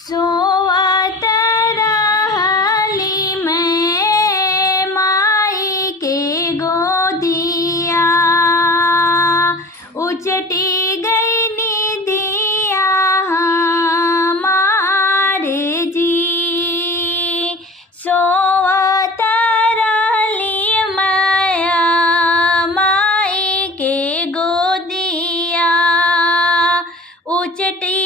सोवत रहली मैं माई के गोदिया, उचटी गई निदिया हमारे जी। सोवत रहली मैं माई के गोदिया, उचटी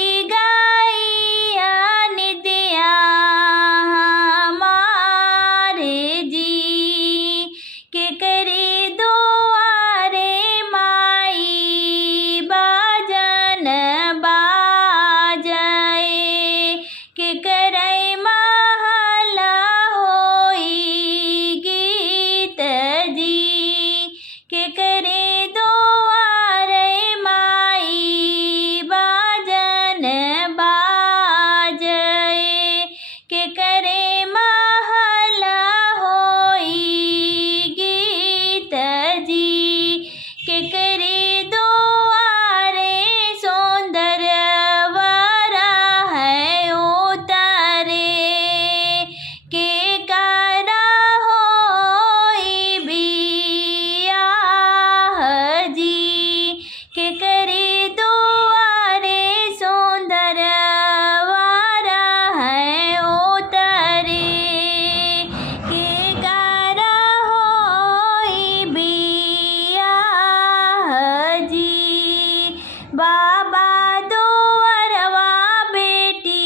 बाबा दुअरवा बेटी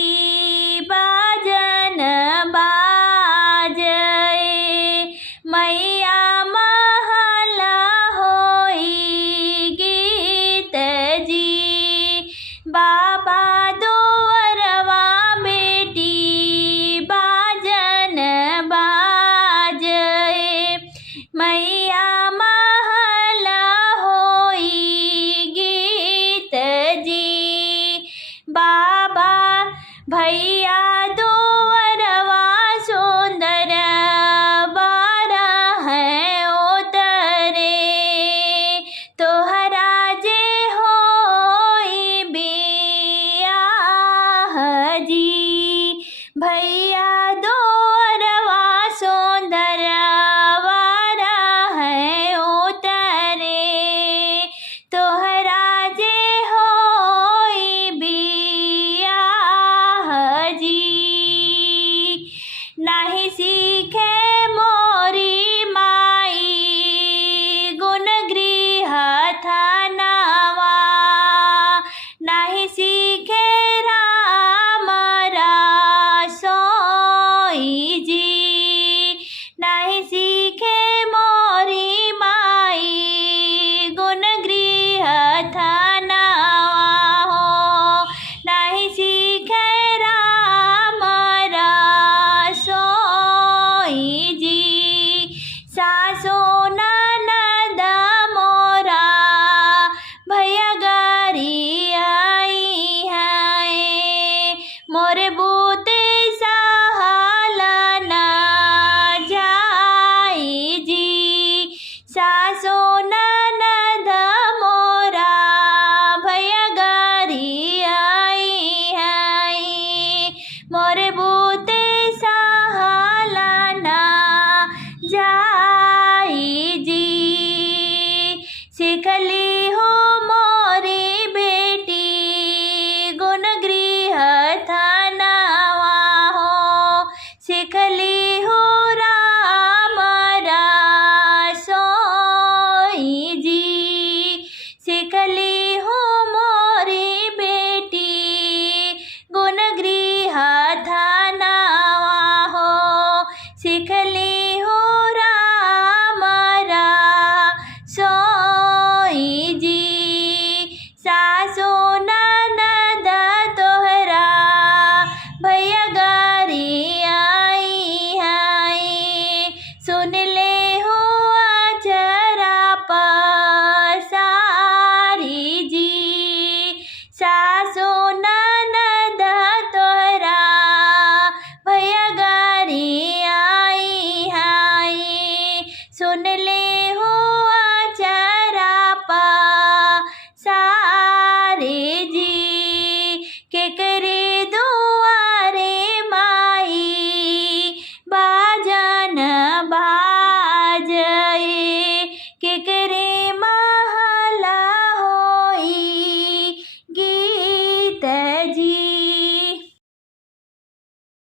बाजन बाजए, मैया महल होई गीत जी। बाबा दुअरवा बेटी बाजन बाजए, मैया महल होई बाबा भैया दुअरवा सुंदर बारा है उतरे, तोहरा जे होई बियाह जी। भैया दुअरवा सुंदर बारा है उतरे, तोहरा जे नाही सीखे मोरी माई गुण गृह थानावा, नाही